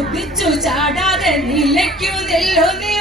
കുതിച്ചു ചാടാതെ നിലയ്ക്കുന്നില്ലോ നീ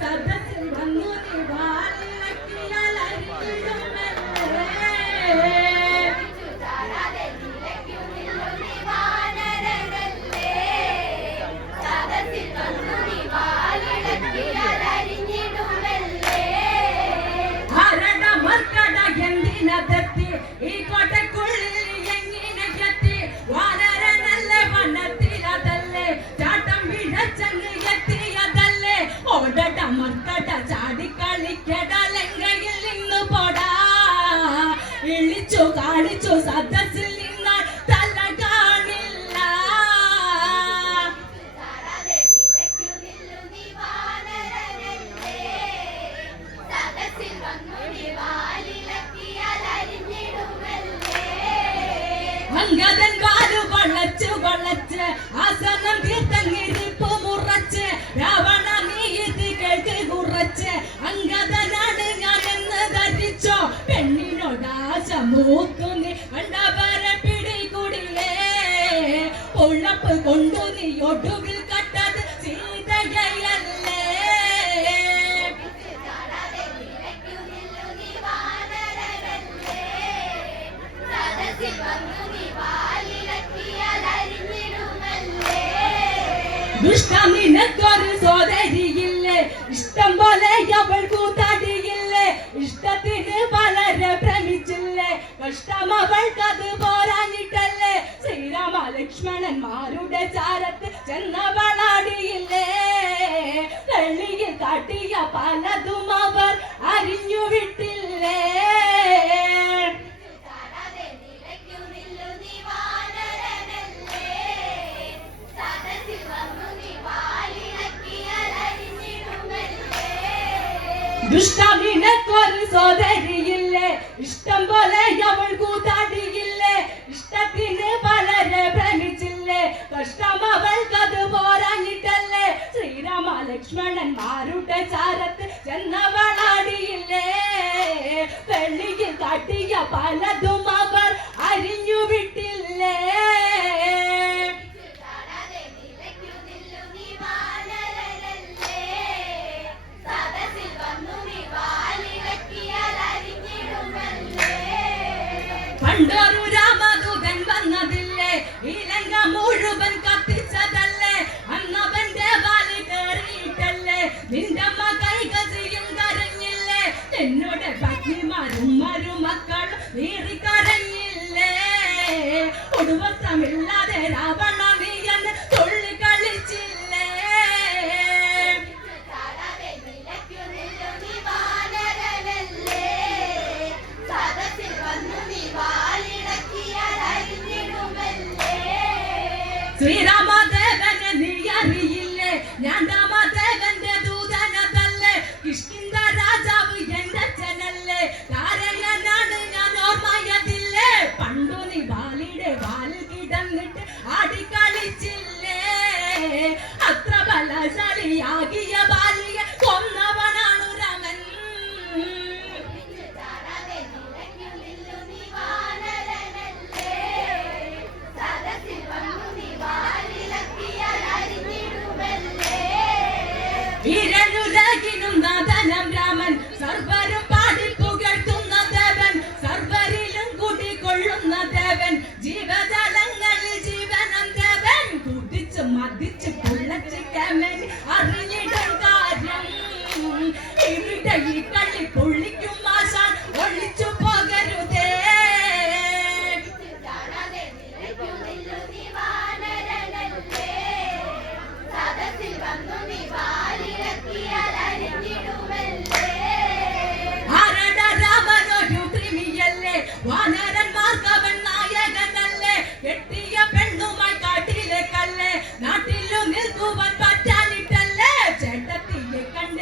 ಸದಸ್ಯರು ಬಂದು ನೀವು ಬಹಳ തൂക്കുന്നേ അണ്ടവര പിടികൂടില്ലേ ഉള്ളപ്പ് കൊണ്ടു നീ ഒടുവിൽ കട്ടത് സീതയല്ലേ ദുഷ്ടം നിനക്കൊരു സോദരിയില്ലേ ഇഷ്ടം പോലെ അവൾ കൂത്താടിയില്ലേ ഇഷ്ടത്തിന് പല കഷ്ടമവൾക്കത് പോരാഞ്ഞിട്ടല്ലേ? ശ്രീരാമ ലക്ഷ്മണന്മാരുടെ ചാരത്ത് ചെന്നവളാടിയില്ലേ കള്ളിയിൽ കാട്ടിയ പലതും അവർ അറിഞ്ഞുവിട്ടില്ലേ ദുഷ്ടവിനെ ചാരത്ത് ചെന്നവളാടിയില്ലേ? വെള്ളിയിൽ കാട്ടിയ പലതുമാ എന്നോട് പത്നിമാരും മരുമക്കളും വീറിക്കരഞ്ഞില്ലേ ഒടുവസമില്ലാതെ രാവണ നീ എന്ന് തുള്ളിക്കളിച്ചില്ലേ ശ്രീരാമദേവനെ നീ അറിയ Sao đi?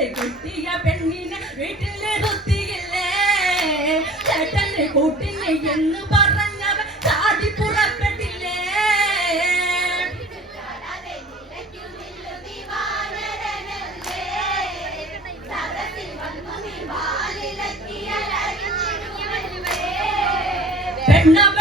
ചേട്ടന്റെ കുട്ടിയ പെണ്ണിനെ വീട്ടിലെ കുത്തിയില്ലേ ചേട്ടന്റെ കുട്ടിനെ എന്ന് പറഞ്ഞവ ചാടി പുറപ്പെട്ടില്ലേ? പെണ്ണവ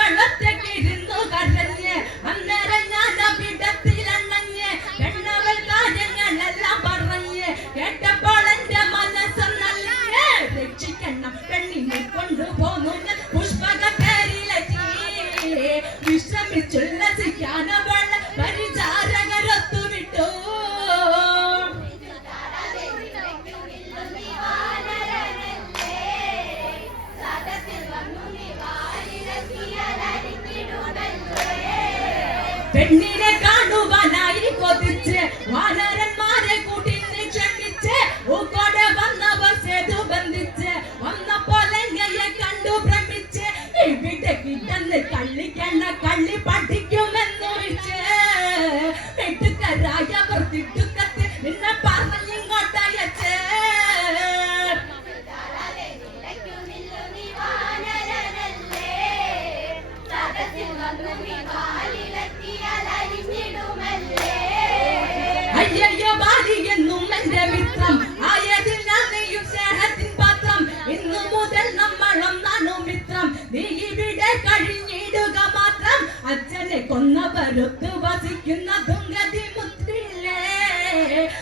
അയ്യയ്യോ ബാലി എന്നും എന്റെ മിത്രം. ആയതിൽ ഞാൻ നീയും സ്നേഹത്തിൻ പാത്രം. ഇന്നു മുതൽ നമ്മളും നാനും മിത്രം. നീ ഇവിടെ കഴിഞ്ഞിടുക മാത്രം. അച്ഛനെ കൊന്നവരുത്ത് വസിക്കുന്ന ദുംഗതി മുത്രില്ലേ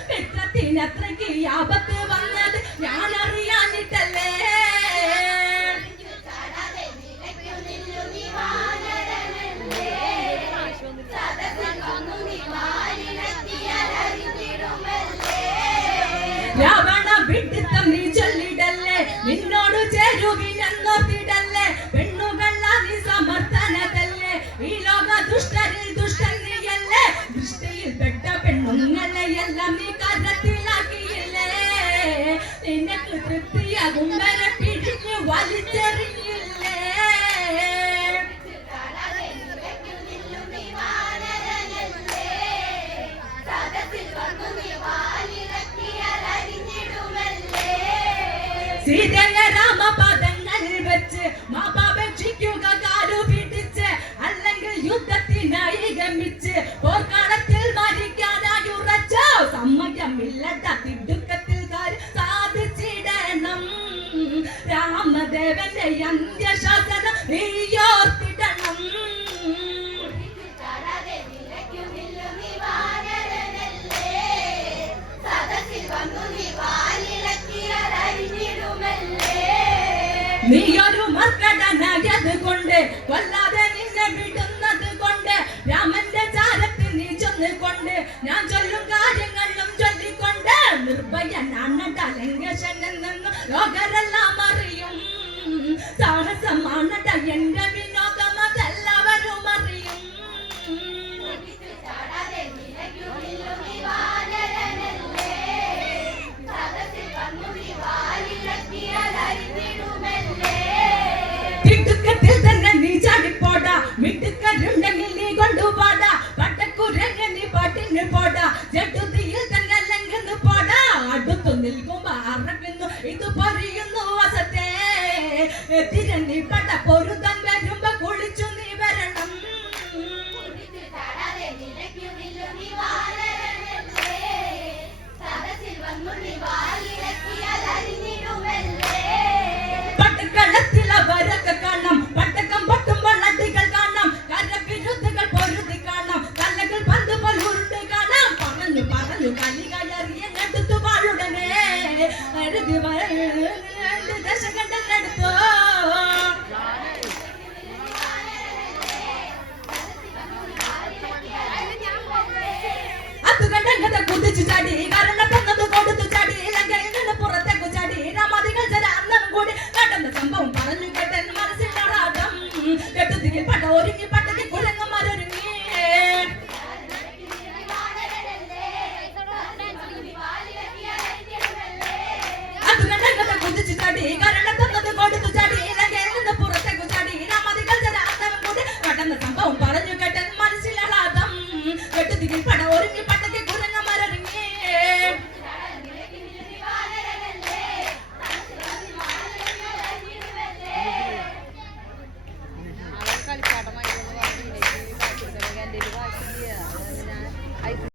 മിത്രത്തിനത്രയ്ക്ക് ആപത്ത് വന്നത് ഞാനറിയ. സീതയ രാമപാദങ്ങൾ വെച്ച് മാപാപേക്ഷിക്കുക കാലു പിടിച്ച് അല്ലെങ്കിൽ യുദ്ധത്തിനായി ഗമിച്ച് പോർക്കാലത്തിൽ മരിക്കാനായി ഉറച്ചോ സമ്മതമില്ലത തിടുക്കത്തിൽ സാധിച്ചിടണം. രാമദേവന്റെ അന്ത്യശാസന നീയോർ നീയൊരു മർക്കടനായത് കൊണ്ട് വല്ലാതെ നിന്നെ വിടുന്നത് കൊണ്ട് രാമന്റെ ചാരത്തിൽ നീ ചെന്ന് ഞാൻ ചൊല്ലും കാര്യങ്ങളും ചൊല്ലിക്കൊണ്ട് നിർഭയനാണ് ലങ്കേശനെന്നു ലോകരെല്ലാം അറിയും. സാഹസമാണ് എന്റെ തിരണിപ്പെട്ട പൊരുത്തം വരുമ്പോ കുളിച്ചു നീ വരണം. പട്ടുക്കളത്തിലെ വരക്ക് കാണും പട്ട